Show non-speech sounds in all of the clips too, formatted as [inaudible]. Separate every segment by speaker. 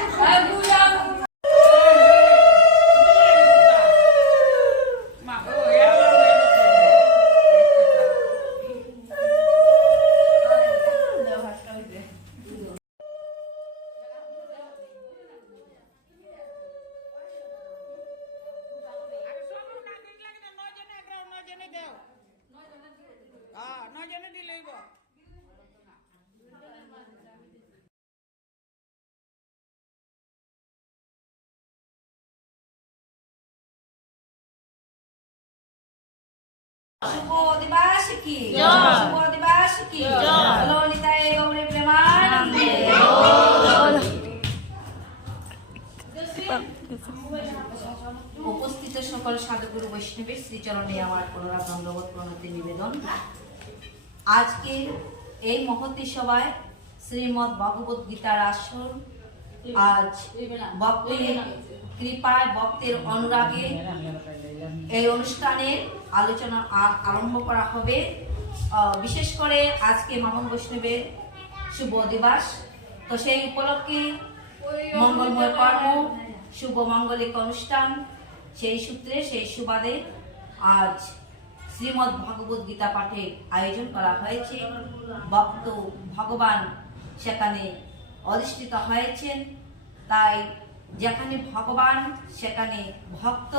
Speaker 1: أبو
Speaker 2: শুভ দিবাস শুভ দিবাস ললিতায় গৌরী প্রেমানন্দে উপস্থিত সকল সাধুগুরু বৈষ্ণবের শ্রীচরণে আমার পুনরায় দণ্ডবোধ প্রণতি নিবেদন। আজকের এই মহতী সভায় শ্রীমৎ ভগবত গীতার আসর আজ ভক্তের কৃপায় বক্তের অনুরাগে এই অনুষ্ঠানের আলোচনা আরম্ভ করা হবে। বিশেষ করে আজকে মামন বৈষ্ণবের শুভ দিবস। তো সেই উপলক্ষে মঙ্গলময় কর্ম, শুভ মঙ্গলিক অনুষ্ঠান, সেই সূত্রে, সেই সুবাদে আজ শ্রীমদ্ ভগবত গীতা পাঠের আয়োজন করা হয়েছে। ভক্ত ভগবান সেখানে অধিষ্ঠিত হয়েছেন। তাই যেখানে ভগবান, সেখানে ভক্ত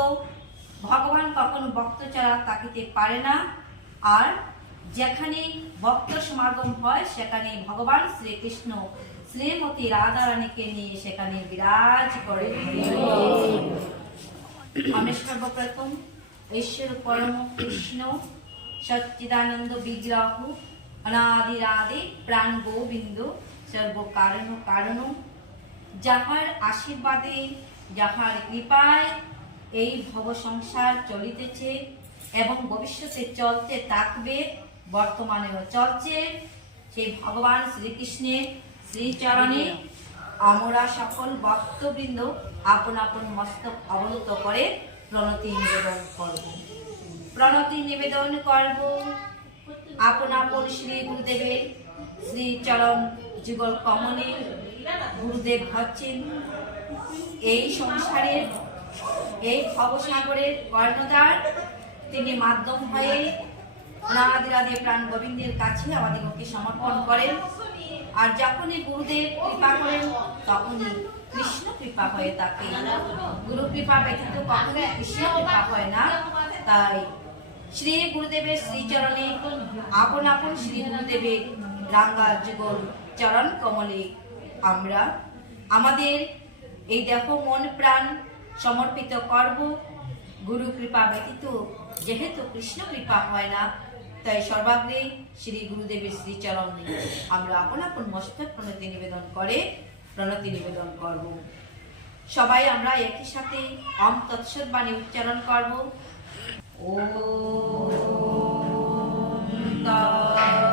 Speaker 2: ভগবান কখনো ভক্ত ছাড়া থাকিতে পারে না। আর যেখানে ভক্ত সমাগম হয়, সেখানে ভগবান শ্রীকৃষ্ণ শ্রীমতী রাধারানীকে নিয়ে সেখানে বিরাজ করে। সর্বপ্রথম ঈশ্বর পরম কৃষ্ণ সচ্চিদানন্দ বিগ্রহ অনাদি রাধে প্রাণ গোবিন্দ সর্ব কারণ কারণ যাহার আশীর্বাদে, যাহার কৃপায় এই ভব সংসার চলিতেছে এবং ভবিষ্যতে চলতে থাকবে, বর্তমানেও চলছে। সেই ভগবান শ্রীকৃষ্ণের শ্রীচরণে আমরা সকল ভক্তবৃন্দ আপন আপন মস্তক অবনত করে প্রণতি নিবেদন করব। প্রণতি নিবেদন করব। আপন আপন শ্রী গুরুদেবের শ্রীচরণ যুগল কমলে গুরুদেব হচ্ছেন এই সংসারের এই ভবসাগরের কর্ণদার তিনি মাধ্যম হয়ে রাধে রাধে প্রাণ গোবিন্দের কাছে আমাদেরকে সমর্পণ করেন। আর যখনই গুরুদেব কৃপা করেন, তখনই কৃষ্ণ কৃপা হয়ে থাকে গুরু কৃপা ব্যতীত কখনো কৃষ্ণ কৃপা হয় না। তাই শ্রী গুরুদেবের শ্রীচরণে আপন আপন শ্রী গুরুদেবের রাঙ্গা যুগল চরণ কমলে আমরা। আমাদের এই দেখো মন প্রাণ সমর্পিত করব। গুরু কৃপা ব্যতীত যেহেতু কৃষ্ণ কৃপা হয় না, তাই সর্বাগ্রে শ্রী গুরুদেবের শ্রীচরণে আমরা আপন আপন মস্তক প্রণতি নিবেদন করে প্রণতি নিবেদন করব। সবাই আমরা একই সাথে অম তৎসৎ বাণী উচ্চারণ করব। ও ॐ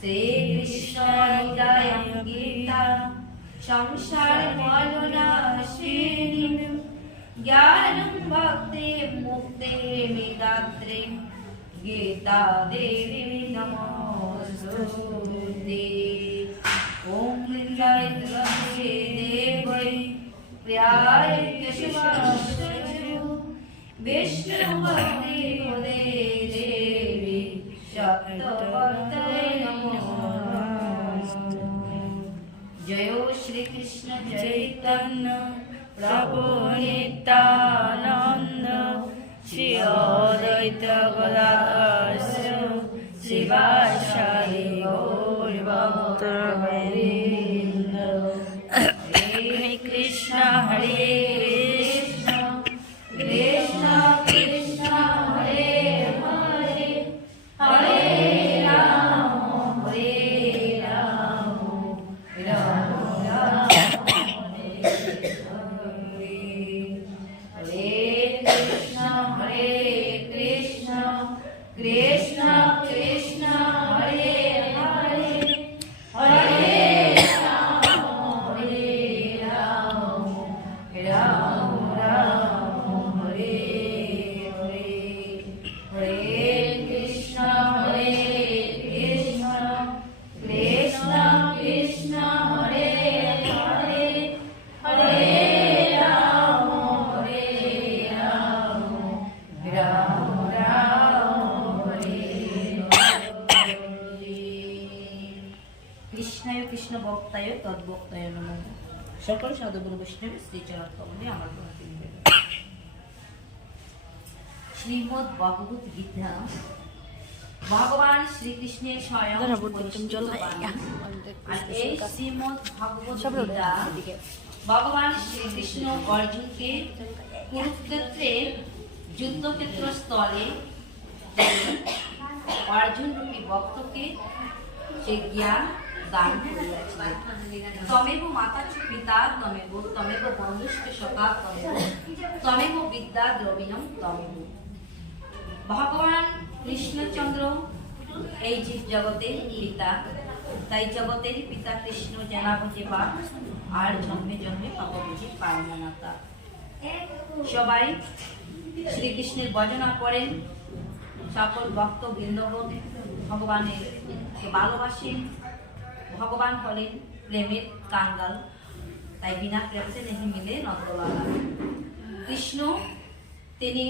Speaker 2: শ্রীকৃষ্ণ নিতাই গীতা সংসার বলনা শ্রেণি জ্ঞানম ভক্তি মুক্তি মিদাত্রে গীতা দেবী নমস্তুতে। ওম লিঙ্গায় তুলসী দেবৈ প্রিয়ায় কেশবাস্তু বিষ্ণু ভক্তি দেবী সপ্ত ভক্ত जय श्रीकृष्ण चैतन्य प्रभु नित्यानन्द श्री अद्वैत गदाधर शिवाचार्य गौरभक्त বৈষ্ণব শ্রীচরণ কমলে আমার প্রণতি নিবেদন। শ্রীমদ্ ভগবত গীতা ভগবান শ্রীকৃষ্ণের স্বয়ং
Speaker 1: দাঁড়া, বলতে
Speaker 2: পরিচিত
Speaker 1: তুমি চল না,
Speaker 2: বাণী। আর এই শ্রীমদ্ ভগবত গীতা ভগবান শ্রীকৃষ্ণ অর্জুনকে কুরুক্ষেত্রে যুদ্ধক্ষেত্র স্থলে অর্জুন রূপী ভক্তকে সে জ্ঞান দান আর জন্মে জন্মে পাপ সবাই শ্রীকৃষ্ণের ভজনা করেন সকল ভক্ত বৃন্দগণ ভগবানের ভালোবাসেন ভগবান হলেন প্রেমের কাঙ্গাল তাই বিনা প্রেমতে নেহি মিলে নন্দলালা। কৃষ্ণ তিনি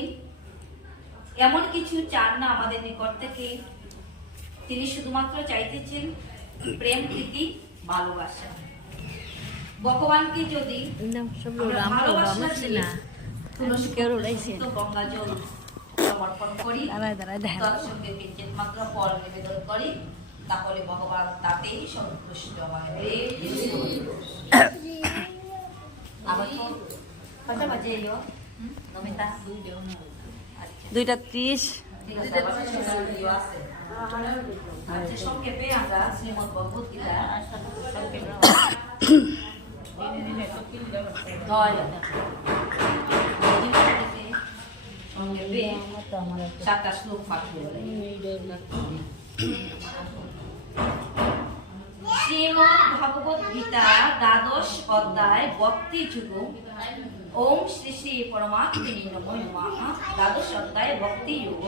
Speaker 2: এমন কিছু চান না আমাদের নিকট থেকে। তিনি শুধুমাত্র চাইতেছেন প্রেম প্রীতি ভালোবাসা। ভগবানকে যদি ভালোবাসা গঙ্গা জল সমর্পণ করি
Speaker 1: দাঁড়ায়। দেখা
Speaker 2: মাত্র ফল নিবেদন করি। তাহলে ভগবান তাতেই সন্তুষ্ট হয়।
Speaker 1: দুইটা ত্রিশ।
Speaker 2: আচ্ছা সংক্ষেপে আমরা শ্রীমদ ভগবত গীতা সংক্ষেপে সাতটা শ্লোক করে শ্রীমদ গীতা দ্বাদশ অধ্যায় ভক্তি যুগ ওম শ্রী শ্রী পরমাত্মনি নমো দ্বাদশ অধ্যায় ভক্তি যোগ।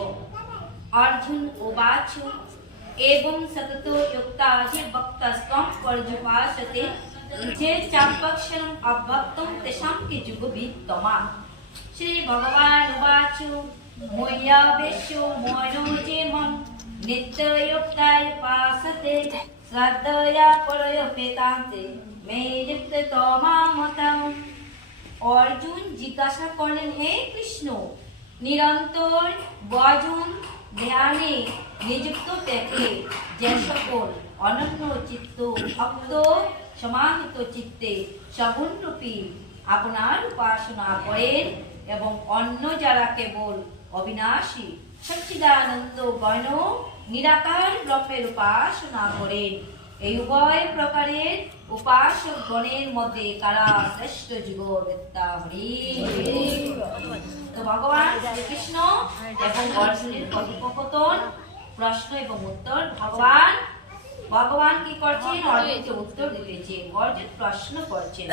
Speaker 2: অর্জুন উবাচ, এবং সতত যুক্তা যে ভক্তস্তম পরজুপাসতে, যে চাপক্ষরম অভক্তম তেষাম কে যুগ বিত্তমা শ্রী ভগবান উবাচ ময়্যাবেশ্য মনোজে মন നിശ്ചയോക്തായി പാസത്തെ ശ്രദ്ധയാ প্রয়োপেতান্তে মেরিপ্ত তমামতম অর্জুন জিজ্ঞাসা করলেন হে কৃষ্ণ নিরন্তর বজন ধ্যানে নিযুক্ত থেকে যে সকল অনন্য চিত্ত ভক্ত সমাহিত চিত্তে সগুণরূপী আপনার উপাসনা করেন এবং অন্য যারা কেবল অবিনাশী সচ্চিদানন্দ গণ নিরাকার ব্রহ্মের উপাসনা করেন। এই উভয় প্রকারের উপাসক গণের মধ্যে কারা শ্রেষ্ঠ যুগ বেত্তা হরি? তো ভগবান শ্রীকৃষ্ণ এবং অর্জুনের কথোপকথন প্রশ্ন এবং উত্তর। ভগবান ভগবান কি করছেন? অর্জুনকে উত্তর দিতেছেন। অর্জুন প্রশ্ন করছেন।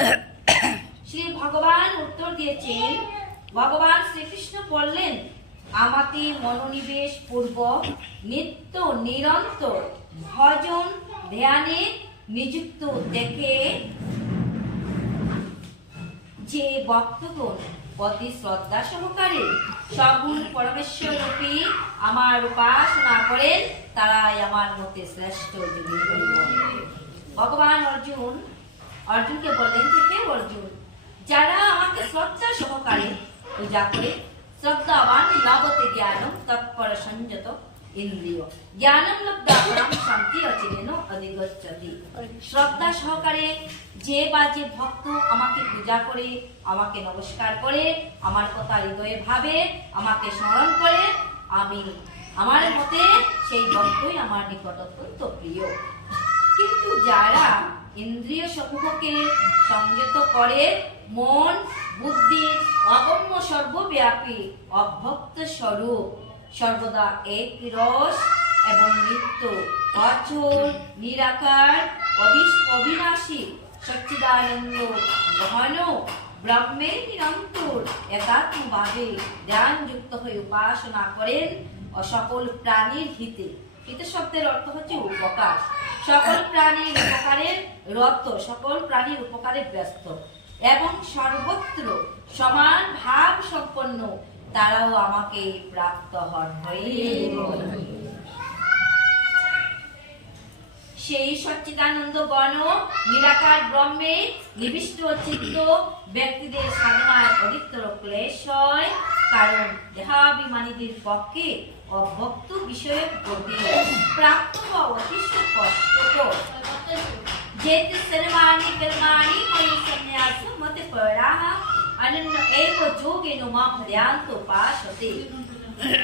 Speaker 2: [coughs] শ্রী ভগবান উত্তর দিয়েছেন। ভগবান শ্রীকৃষ্ণ বললেন আমাতে মনোনিবেশ পূর্বক নিত্য নিরন্তর ভজন ধ্যানে নিযুক্ত দেখে যে ভক্তগণ অতি শ্রদ্ধা সহকারে সগুণ পরমেশ্বর রূপী আমার উপাসনা করেন, তারাই আমার মতে শ্রেষ্ঠ ভগবান অর্জুন, অর্জুনকে বললেন যে, হে অর্জুন, যারা আমাকে শ্রদ্ধা সহকারে পূজা করে শ্রদ্ধাবান লবতে জ্ঞানম তৎপর সংযত ইন্দ্রিয় জ্ঞানম লব্ধা পরাম শান্তি অচিরেন অধিগচ্ছতি শ্রদ্ধা সহকারে যে বা যে ভক্ত আমাকে পূজা করে, আমাকে নমস্কার করে, আমার কথা হৃদয়ে ভাবে, আমাকে স্মরণ করে, আমি আমার মতে সেই ভক্তই আমার নিকট অত্যন্ত প্রিয়। কিন্তু যারা ইন্দ্রিয় সমূহকে সংযত করে মন, বুদ্ধি, অগম্য সর্বব্যাপী অভক্ত স্বরূপ। সর্বদা এক রস এবং নিত্য, অচল, নিরাকার অবিনাশী, সচ্চিদানন্দ, ঘন ব্রহ্মের নিরন্তর একাত্মভাবে ধ্যানযুক্ত হয়ে উপাসনা করেন সকল প্রাণীর হিতে। হিতে শব্দের অর্থ হচ্ছে উপকার। সকল প্রাণীর উপকারের রত সকল প্রাণীর উপকারে ব্যস্ত এবং সর্বত্র সমান ভাব সম্পন্ন, তারাও আমাকে প্রাপ্ত হন সেই সচ্চিদানন্দ গণ, নিরাকার ব্রহ্মে নিবিষ্ট চিত্ত ব্যক্তিদের সাধনায় অধিকতর ক্লেশ হয়, কারণ দেহাভিমানীদের পক্ষে অভক্ত বিষয়ক গতি প্রাপ্ত হওয়া অতিশয় কষ্টকর। যেতে সর্বাণি কর্মাণি ময়ি সন্ন্যাস মতে পরাহ অনন্য এব যোগেন মাম ধ্যান্ত পাশতে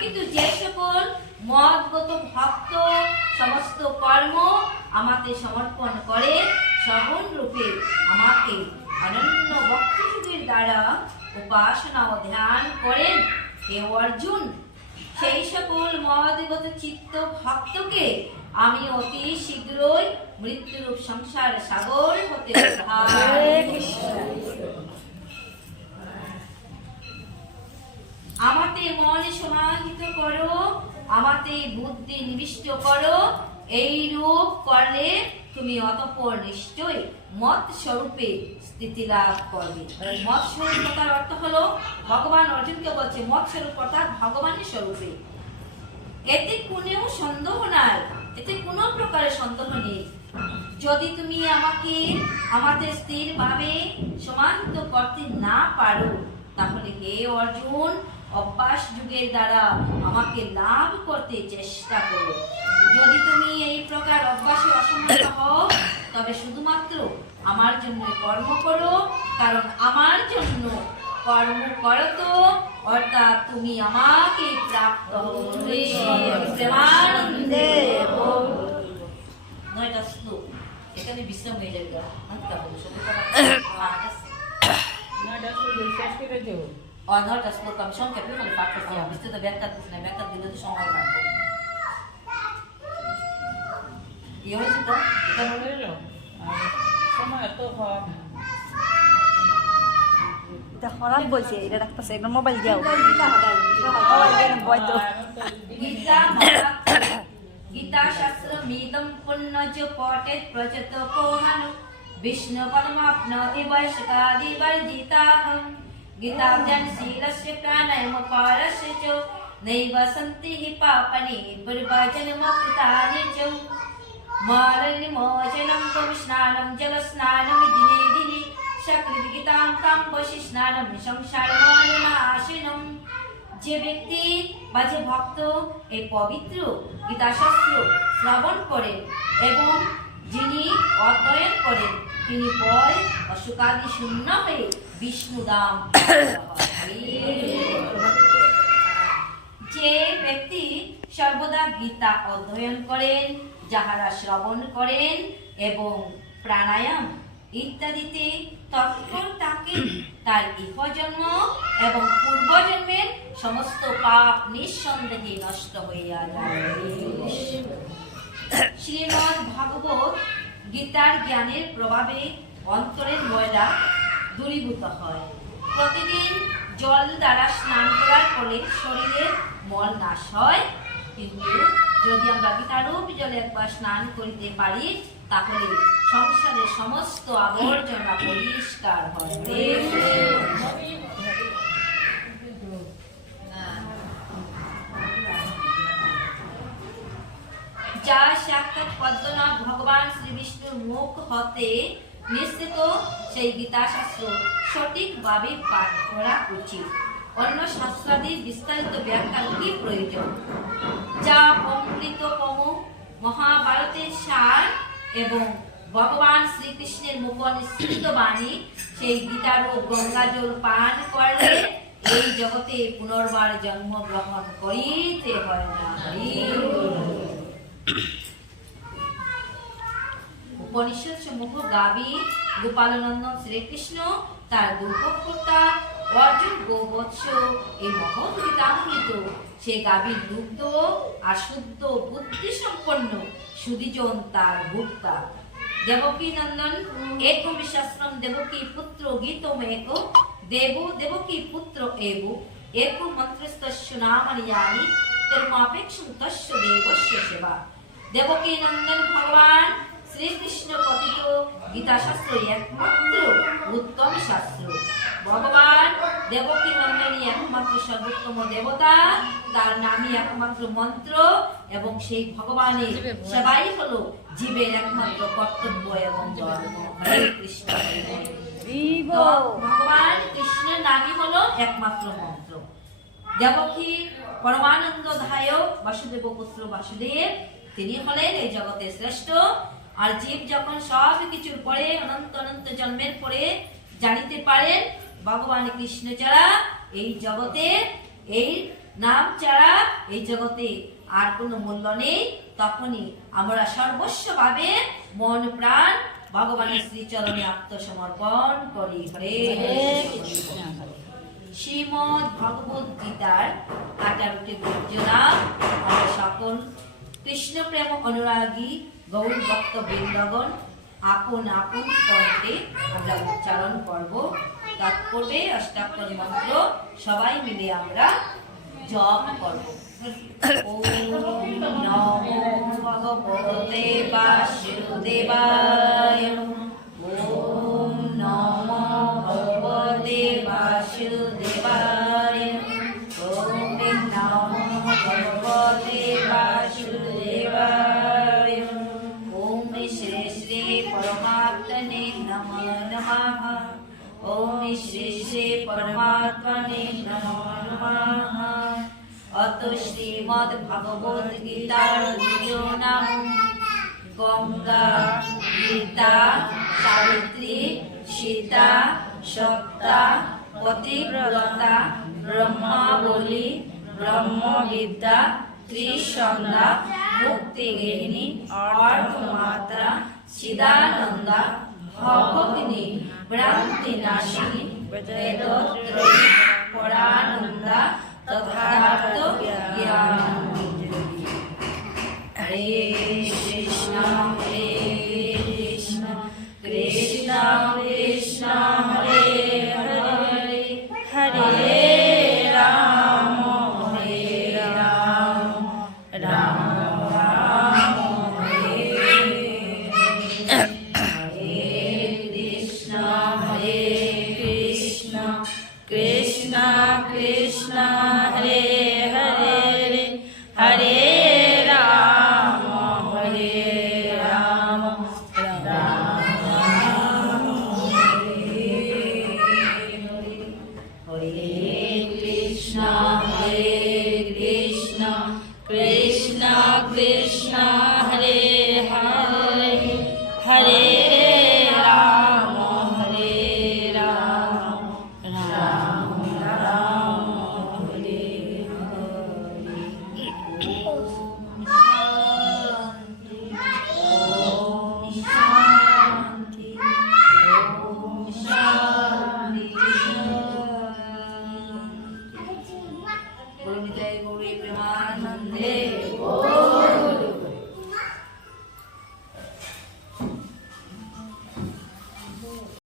Speaker 2: কিন্তু যে সকল মদগত ভক্ত সমস্ত কর্ম আমাকে সমর্পণ করে। সগুণ রূপে আমাকে অনন্য ভক্তিযুগের দ্বারা উপাসনা ও ধ্যান করেন হে অর্জুন। সেই সকল মদগত চিত্ত ভক্তকে আমি অতি শীঘ্রই মৃত্যুরূপ সংসার সাগর হতে [coughs] আমাতে মন সমাহিত করো আমাতে বুদ্ধি নিবিষ্ট করো এই রূপ করলে তুমি অতঃপর নিশ্চয় মত স্বরূপে স্থিতি লাভ করবে। মত স্বরূপ কথার অর্থ হলো ভগবান অর্জুনকে বলছে মত স্বরূপ অর্থাৎ ভগবানের স্বরূপে। এতে কোনো সন্দেহ নাই। এতে কোনো প্রকারের সন্দেহ নেই। যদি তুমি আমাকে আমাদের স্থির ভাবে সমাহিত করতে না পারো, তাহলে হে অর্জুন অভ্যাস যুগের দ্বারা আমাকে লাভ করতে চেষ্টা করো। যদি তুমি এই প্রকার অভ্যাসে অসম্মত হও, তবে শুধুমাত্র আমার জন্য কর্ম করো, কারণ আমার জন্য কর্ম করো তো। অর্থাৎ তুমি আমাকে প্রাপ্ত প্রেমানন্দে। নয়টা শ্লোক। এখানে বিশ্রাম হয়ে যাবে। নয়টা শ্লোক আমি সংক্ষেপে খালি পাঠ করছি। বিস্তৃত ব্যাখ্যা দিচ্ছি না। ব্যাখ্যা দিলে তো সময় লাগবে। ইয়ে হয়েছে তো? এটা বলে
Speaker 1: এটা খরাব এটা রাখতেছে এটা মোবাইল দিয়াও বইতো
Speaker 2: গীতা শাস্ত্র মিদম পুণ্য চ পটে প্রচত পৌহানু नैव सन्ति हि पापनि च दिने যে ব্যক্তি বা যে ভক্ত এই পবিত্র গীতাশাস্ত্র শ্রবণ করেন এবং যিনি অধ্যয়ন করেন, তিনি বল অসুকাদি শূন্য হয়ে বিষ্ণুদাম যে ব্যক্তি সর্বদা গীতা অধ্যয়ন করেন, যাহারা শ্রবণ করেন এবং প্রাণায়াম ইত্যাদিতে তৎপর তাকে তার ইহজন্ম এবং পূর্বজন্মের সমস্ত পাপ নিঃসন্দেহে নষ্ট হইয়া যায়। শ্রীমদ ভাগবত গীতার জ্ঞানের প্রভাবে অন্তরের ময়লা দূরীভূত হয়। প্রতিদিন জল দ্বারা স্নান করার ফলে শরীরের মল নাশ হয়। কিন্তু যদি আমরা গীতারূপ জলে একবার স্নান করিতে পারি, তাহলে সংসারের সমস্ত আবর্জনা পরিষ্কার হয়। যা সাক্ষাৎ পদ্মনাভ ভগবান শ্রী বিষ্ণুর মুখ হতে নিশ্চিত, সেই গীতা শাস্ত্র সঠিকভাবে পাঠ করা উচিত। অন্য শাস্ত্রাদির বিস্তারিত ব্যাখ্যার কি প্রয়োজন? যা অমৃততম মহাভারতের সার এবং ভগবান শ্রীকৃষ্ণের মুখ নিঃসৃত বাণী, সেই গীতার ও গঙ্গাজল পান করলে এই জগতে পুনর্বার জন্মগ্রহণ করিতে হয় না উপনিষদ সমূহ গাবি, গোপালনন্দন শ্রীকৃষ্ণ, তার দুর্গকর্তা অর্জুন গোবৎস এই মহৎ গীতামৃত সে গাভীর দুগ্ধ আর শুদ্ধ বুদ্ধি সম্পন্ন সুদিজন তার ভোক্তা। দেবকী নন্দন, একম শাস্ত্রম দেবকী পুত্র গীতম এক দেব দেবকী পুত্র এব, এক মন্ত্রস্তস্য নামানি যানি কর্মাপেক্ষম তস্য দেবস্য সেবা। দেবকী নন্দন ভগবান, শ্রীকৃষ্ণ কথিত গীতাশাস্ত্র একমাত্র উত্তম শাস্ত্র। ভগবান দেবকী নন্দনী একমাত্র সর্বোত্তম দেবতা তার নামই একমাত্র মন্ত্র এবং সেই ভগবানের সেবাই হলো জীবের একমাত্র কর্তব্য এবং ধর্ম। হরে কৃষ্ণ ভগবান কৃষ্ণের নামই হলো একমাত্র মন্ত্র। দেবকী পরমানন্দ ধায়ক বাসুদেব পুত্র বাসুদেব তিনি হলেন এই জগতের শ্রেষ্ঠ। আর জীব যখন সব কিছুর পরে অনন্ত অনন্ত জন্মের পরে জানিতে পারেন ভগবান কৃষ্ণ ছাড়া এই জগতে, এই নাম ছাড়া এই জগতে আর কোনো মূল্য নেই, তখনই আমরা সর্বস্বভাবে মন প্রাণ ভগবানের শ্রীচরণে আত্মসমর্পণ করি। হরে শ্রীমদ ভগবত গীতার আঠারোটি বর্জনা সকল কৃষ্ণ প্রেম অনুরাগী গৌর ভক্ত বৃন্দগণ আপন আপন কণ্ঠে আমরা উচ্চারণ করব। তৎপূর্বে অষ্টাক্ষরী মন্ত্র সবাই মিলে আমরা জপ করব। ওম নমো ভগবতে বাসুদেবায়। শ্রী শ্রী পরমাত্মনে নমো নমঃ অত শ্রীমদ ভগবত গীতার নাম গঙ্গা গীতা সাবিত্রী সীতা সত্তা পতিব্রতা ব্রহ্মাবলী ব্রহ্মবিদ্যা ত্রিসন্ধ্যা মুক্তিগিনী অর্ধমাত্রা চিদানন্দা ভগিনী ভ্রান্তি নাশিনী বেদত্রয়ী পরানন্দা তথার্থ জ্ঞানাঞ্জলি হরে